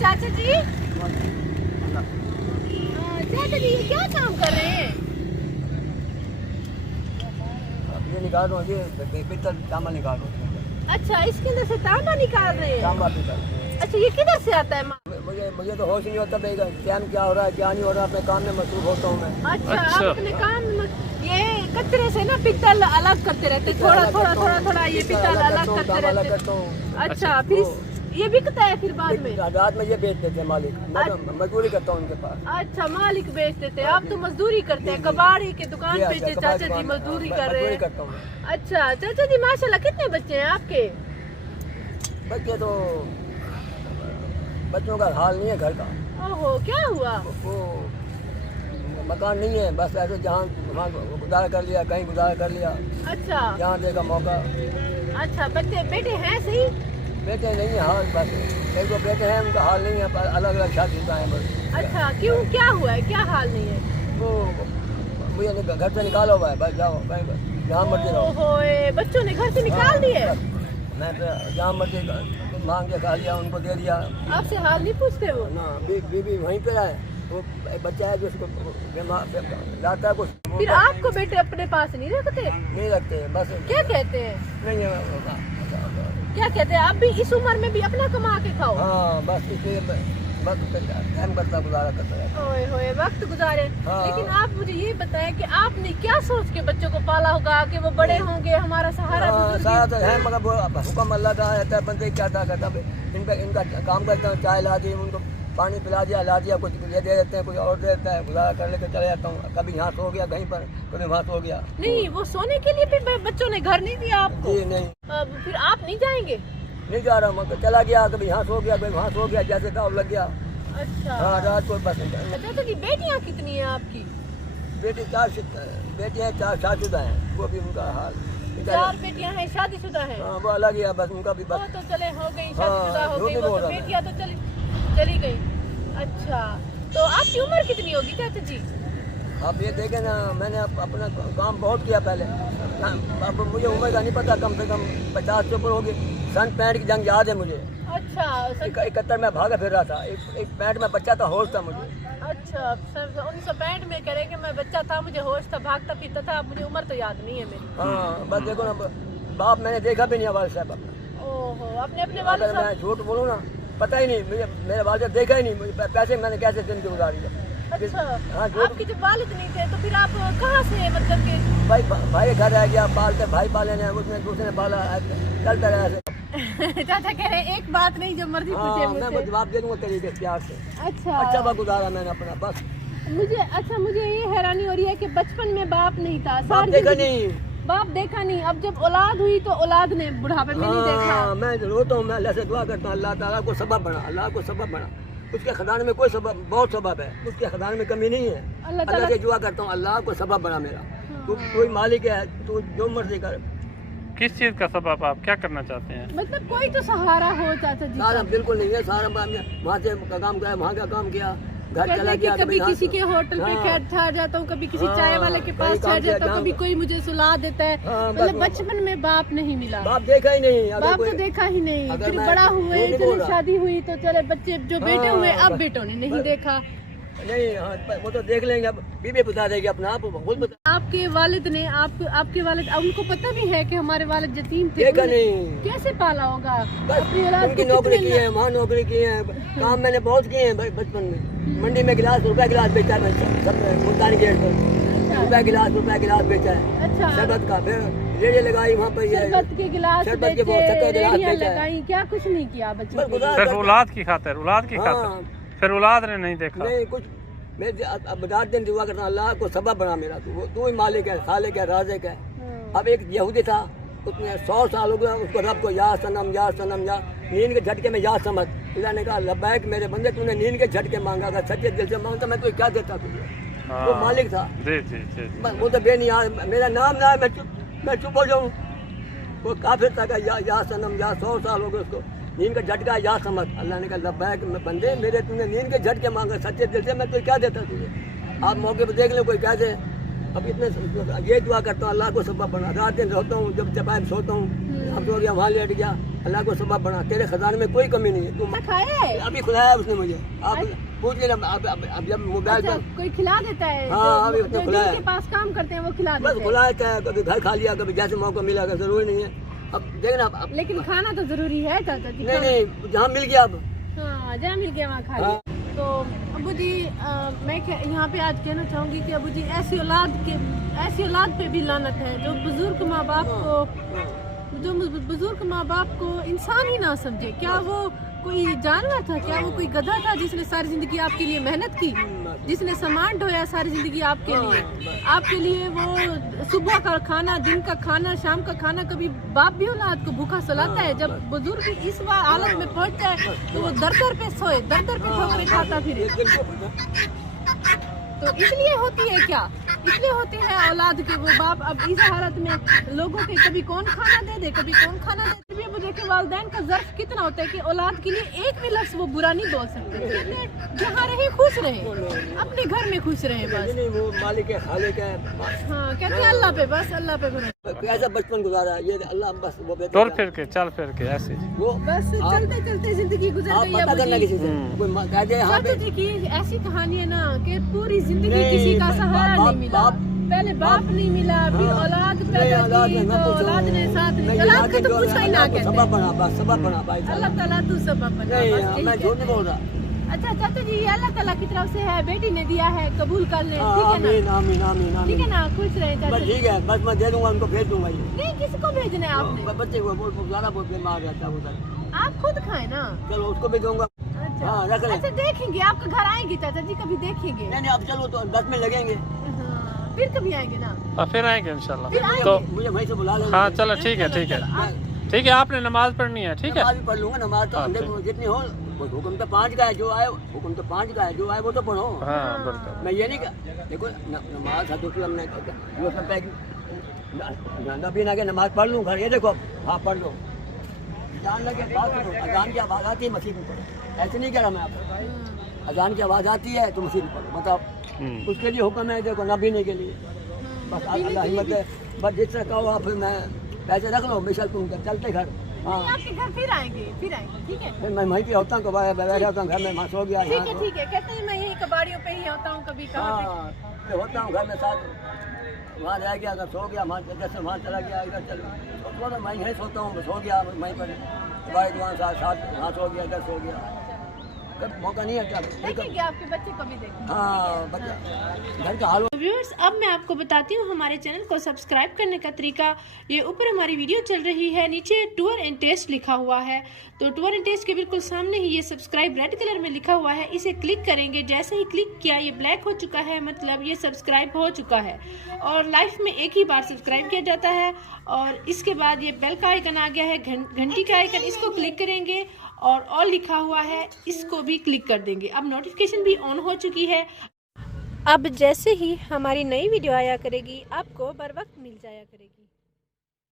चाचा जी, चाचा जी ये क्या काम कर रहे हैं? ये निकाल रहा हूँ, ये पित्तल तांबा निकाल रहा हूँ। अच्छा, इसके अंदर से तांबा निकाल रहे हैं। तांबा पित्तल। अच्छा, ये किधर से आता है? मुझे तो होश नहीं होता भाई, टाइम क्या हो रहा है क्या नहीं हो रहा, अपने काम में मसरूफ होता हूँ मैं। अच्छा, आप अपने काम ये कचरे से ना पित्तल अलग करते रहते, थोड़ा ये पित्तल अलग करते रहते। अच्छा, फिर ये बिकता है फिर बाद में? रात में ये बेच देते हैं मालिक, मैं तो मजदूरी करता हूँ उनके पास। अच्छा, मालिक बेच देते हैं, आप तो मजदूरी करते हैं, कबाड़ी के दुकान पे चाचा जी मजदूरी कर रहे हैं। अच्छा चाचा जी, माशाल्लाह कितने बच्चे हैं आपके? बच्चे तो बच्चों का हाल नहीं है घर का। ओहो, क्या हुआ? वो मकान नहीं है, बस ऐसे जहाँ वहाँ गुजारा कर लिया, कहीं गुजारा कर लिया, अच्छा जहाँ देखा मौका। अच्छा, बच्चे बेटे हैं सही? बेटे नहीं है हाल, बस एक दो बेटे हैं उनका हाल नहीं है, अलग अलग शादी का है बस। अच्छा, क्यों, क्या हुआ है, क्या हाल नहीं है? वो मुझे घर से निकाला हुआ है, बस जाओ कहीं जहाँ मर्जी रहो। ओहो, बच्चों ने घर से निकाल दिए? मैं जहाँ मर्जी मांग के खा लिया, उनको दे दिया। आपसे हाल नहीं पूछते वो? ना बीवी वहीं पे है, वो एक बच्चा है जो उसको बीमार लाता है कुछ। फिर आपको बेटे अपने पास नहीं रखते? नहीं रखते, बस क्या कहते हैं? नहीं है। क्या कहते हैं, आप भी इस उम्र में भी अपना कमा के खाओ? हाँ, बस इसलिए वक्त टाइम करता गुजारा करता है। ओए होए, वक्त गुजारे। हाँ। लेकिन आप मुझे ये बताएं कि आपने क्या सोच के बच्चों को पाला होगा कि वो बड़े होंगे, हमारा सहारा बुजुर्ग सारा तो है, मगर वो हुक्म अल्लाह का रहता है, बंदे क्या करता है, इनका काम करता हूँ, चाय ला दी, उनको पानी पिला दिया, ला दिया, कुछ ये दे देते हैं, कुछ और दे देता है, गुजारा कर लेकर चले जाता हूँ। कभी यहाँ सो गया कहीं पर, कभी वहाँ सो गया। नहीं, वो सोने के लिए भी बच्चों ने घर नहीं दिया आपको? जी नहीं, फिर आप नहीं जाएंगे? नहीं जा रहा हूँ, चला गया, कभी यहाँ सो गया, कभी वहाँ सो गया, जैसे दाव लग गया। अच्छा। हाँ, रात को बस। अच्छा, तो कि बेटियाँ कितनी हैं आपकी? बेटी बेटियाँ 4 शादीशुदा हैं, वो भी उनका हाल। 4 बेटियाँ हैं, शादीशुदा हैं? हाँ, वो अलग ही है, बस उनका भी वो बस। तो चले हो गई, शादीशुदा हो गई, वो तो बेटियाँ तो चली गई। अच्छा, तो आपकी उम्र कितनी होगी चाचा जी? आप ये देखें ना, मैंने अपना काम बहुत किया पहले, अब मुझे उम्र का नहीं पता, कम से कम 50 से ऊपर होगी। सन 65 की जंग याद है मुझे। अच्छा, 71 में भागा फिर रहा था, एक 65 में बच्चा था, होश था मुझे। अच्छा, 1965 में कह रहे कि मैं बच्चा था, मुझे होश था, भागता फिरता था, मुझे उम्र तो याद नहीं है मेरी। हाँ, बस देखो ना, बाप मैंने देखा भी नहीं है वालिद साहब अपना। ओहो, अपने अपने वालिद अगर मैं झूठ बोलूँ ना, पता ही नहीं मुझे, मेरे वालिद देखा ही नहीं मुझे, पैसे मैंने कैसे जिंदगी गुजारी है। अच्छा, हाँ, आपके जब वालिद नहीं थे तो फिर आप कहाँ से, मतलब कि भाई घर रह गया, पालते भाई पाले ने, उसने दूसरे ने पाला, चलता रहा ऐसे। चाचा कह रहे एक बात नहीं, जो मर्जी पूछे मैं मुझसे। जवाब दे दूंगा तरीके से, प्यार से। अच्छा, अच्छा वक्त गुजारा मैंने अपना, बस। मुझे ये हैरानी हो रही है कि बचपन में बाप नहीं था, बाप देखा नहीं, बाप देखा नहीं, अब जब औलाद हुई तो औलाद ने बुढ़ापे में नहीं देखा। मैं रोता हूँ, मैं अल्लाह से दुआ करता हूँ, अल्लाह ताला को सबब बना, अल्लाह को सबब बना। उसके खजाने में कोई सबब, बहुत सबब है, उसके खजाने में कमी नहीं है। अल्लाह से दुआ करता हूँ, अल्लाह को सबब बना मेरा। तू कोई मालिक है, तू जो मर्जी कर। किस चीज का सबब, आप क्या करना चाहते हैं? मतलब कोई तो सहारा हो चाचा जी। सारा बिल्कुल नहीं है, सारा वहाँ से काम किया, वहाँ का काम किया, घर चला गया, कभी किसी के होटल पे ठहर जाता हूँ, कभी किसी चाय वाले के पास ठहर जाता हूँ, कभी कोई मुझे सुला देता है। मतलब बचपन में बाप नहीं मिला, बाप देखा ही नहीं, बाप तो देखा ही नहीं। फिर बड़ा हुए, चले शादी हुई तो चले बच्चे जो बेटे हुए, अब बेटों ने नहीं देखा। नहीं, हाँ, वो तो देख लेंगे, अब बीबी बता देगी अपना, आप खुद बता। आपके वालिद ने आपके वालिद, उनको पता भी है कि हमारे वालिद यतीम थे? देखा नहीं, कैसे पाला होगा? अपनी औलाद की नौकरी की है, वहाँ नौकरी की है, काम मैंने बहुत किए हैं बचपन में। मंडी में रुपया गिलास बेचा है, सब मुल्तानी गेट पर रुपया गिलास बेचा है। अच्छा, शरबत का, फिर रेडियो लगाई वहाँ पर, शरबत के गिलास बेचे, लगाई, क्या कुछ नहीं किया बच्चों के लिए? सिर्फ औलाद की खातिर, फिर औलाद ने नहीं देखा। नहीं कुछ, मैं अब रात दिन दुआ करता हूँ, अल्लाह को सबब बना मेरा, तू ही मालिक है, खालिक है, राज़िक है। अब एक यहूदी था, उसने 100 साल हो गया, उसको रब को या सनम या नींद के झटके में या समझ। अल्लाह ने कहा लब्बैक मेरे बंदे, तूने नींद के झटके मांगा, अगर सच्चे दिल से मांगता मैं तुझे क्या देता तुझे। वो मालिक था। जी। वो तो बेनियाज, मेरा नाम ना है, मैं चुप हो जाऊँ। वो काफिर था, या सनम या 100 साल हो गए उसको, नींद का झटका या समझ। अल्लाह ने कहा लब्बैक बंदे मेरे, तूने नींद के झटके मांगा सच्चे दिल से, मैं तुझे क्या देता तुझे। आप मौके पर देख लो कोई कैसे। अब इतने ये दुआ करता हूँ, अल्लाह को सबब बना, रात दिन सोता हूँ, जब चपाए सोता हूँ, अब सो गया वहाँ लेट गया, अल्लाह को सबब बना, तेरे खजाने में कोई कमी नहीं है। तू खाया है? अभी खिलाया उसने मुझे, आप पूछ लेना। अब जब मोबाइल अच्छा, पर कोई खिला देता है? हाँ, अभी उसने खिलाया। जिनके पास काम करते हैं वो खिला बस देते हैं? खिलाता है, कभी घर खा लिया, कभी जैसे मौका मिला, अगर जरूरी नहीं है। अब देखना अब लेकिन खाना तो जरूरी है चाचा जी। नहीं जहाँ मिल गया अब। हाँ, जहाँ मिल गया वहाँ खा लिया। तो अबू जी मैं यहाँ पे आज कहना चाहूँगी कि अबू जी ऐसी औलाद पे भी लानत है जो बुजुर्ग माँ बाप को इंसान ही ना समझे। क्या वो कोई जानवर था? क्या वो कोई गधा था जिसने सारी जिंदगी आपके लिए मेहनत की, जिसने सामान ढोया सारी जिंदगी आपके लिए वो सुबह का खाना, दिन का खाना, शाम का खाना, कभी बाप भी औलाद को भूखा सुलाता है। जब बुजुर्ग इस हालत में पहुंचता है तो वो दर दर पे सोए, दर दर पे ठोकरें खाता फिरे। तो इसलिए होती है क्या? इसलिए होते हैं औलाद के वो बाप अब इस हालत में लोगों के कभी कौन खाना दे दे, कभी कौन खाना दे। वो देखे वालिदैन का ज़र्फ कितना होता है कि औलाद के लिए एक भी लफ्ज़ वो बुरा नहीं बोल सकते। कहते हैं जहाँ रहे खुश रहे, अपने घर में खुश रहे बस। नहीं वो मालिक है, खालिक है। हाँ, कहते हैं अल्लाह पे, बस अल्लाह पे भरोसा। कैसा बचपन गुजारा ये अल्लाह बस वो तुर फिर के चल फिर के ऐसे वो बस चलते चलते जिंदगी गुजर आप गई। पता करना किसी से कोई कह दे यहाँ पे चाचा जी की ऐसी कहानी है ना कि पूरी जिंदगी किसी का सहारा नहीं मिला। पहले बाप नहीं मिला, फिर औलाद पैदा की तो औलाद ने साथ नहीं। औलाद का तो कुछ ही ना कहते। सबब बना बस, सबब बना भाई। अल्लाह ताला तू सबब बना। नहीं मैं झूठ नहीं बोल रहा। अच्छा चाचा जी, ये अल्लाह ताला की तरफ से है, बेटी ने दिया है, कबूल कर ले, ठीक है आमीन ना? आमीन आमीन ठीक है आमीन। ना? खुश रहे चाचा बस जी। ठीक है, बस मैं दे दूंगा उनको, भेज दूंगा ये। नहीं, किसको भेजना है आपने? बच्चे को बोल गुजारा बहुत बीमार रहता है उधर। आप खुद खाए ना। चलो उसको भी दूंगा। अच्छा हाँ, रख ले। अच्छा, देखेंगे आपके घर आएंगे चाचा जी, कभी देखेंगे। नहीं अब चलो तो 10 मिनट लगेंगे। हाँ, फिर कभी आएंगे ना? और फिर आएंगे इंशाल्लाह। फिर आएंगे। तो मुझे वहीं से बुला लेना। हाँ चलो ठीक है ठीक है ठीक है। आपने नमाज पढ़नी है, ठीक है? नमाज भी पढ़ लूंगा, नमाज तो हाँ, अंदर ठीक। जितनी हो। हुक्म तो 5 का है, जो आए हुक्म तो 5 का है, जो आए वो तो पढ़ो। हाँ बिल्कुल। मैं ये नहीं देखो नमाज हजरत ने वो सब नबी ने नमाज पढ़ लूँ घर, ये देखो हाँ पढ़ लो। जान लगे बात करो, अजान की आवाज़ आती है मस्जिद में पढ़ो, ऐसे नहीं कह रहा मैं आपको। अजान की आवाज़ आती है तो मस्जिद में पढ़ो, बताओ उसके लिए हुक्म है। देखो नबी ने के लिए बस अल्लाह हिम्मत है। बस जिस तरह कहो आप, फिर मैं पैसे रख लो, मिशल तुम चलते घर। हाँ आपके घर फिर आएंगे, ठीक है? फिर मैं वहीं पे होता हूँ, बैठा होता हूँ घर में, सो गया ठीक है ठीक है। कहते हैं मैं यही कबाड़ियों पे ही होता हूँ, कभी कहाँ पे। हाँ फिर होता हूँ घर में साथ, वहाँ रह गया, अगर सो गया वहाँ जैसे वहाँ चला गया, इधर चल तो मैं यहीं सोता हूँ, सो गया वहीं पर भाई वहाँ साथ वहाँ सो गया, इधर सो गया, कब मौका नहीं है। देखेंगे आपके बच्चे कभी देखेंगे। हाँ बच्चा घर का हाल। व्यूअर्स, अब मैं आपको बताती हूँ हमारे चैनल को सब्सक्राइब करने का तरीका। ये ऊपर हमारी वीडियो चल रही है, नीचे टूर एंड टेस्ट लिखा हुआ है, तो टूर एंड टेस्ट के बिल्कुल सामने ही ये सब्सक्राइब रेड कलर में लिखा हुआ है, इसे क्लिक करेंगे। जैसे ही क्लिक किया ये ब्लैक हो चुका है, मतलब ये सब्सक्राइब हो चुका है। और लाइफ में एक ही बार सब्सक्राइब किया जाता है। और इसके बाद ये बेल का आइकन आ गया है, घंटी का आइकन, इसको क्लिक करेंगे और ऑल लिखा हुआ है, इसको भी क्लिक कर देंगे। अब नोटिफिकेशन भी ऑन हो चुकी है। अब जैसे ही हमारी नई वीडियो आया करेगी आपको बर वक्त मिल जाया करेगी।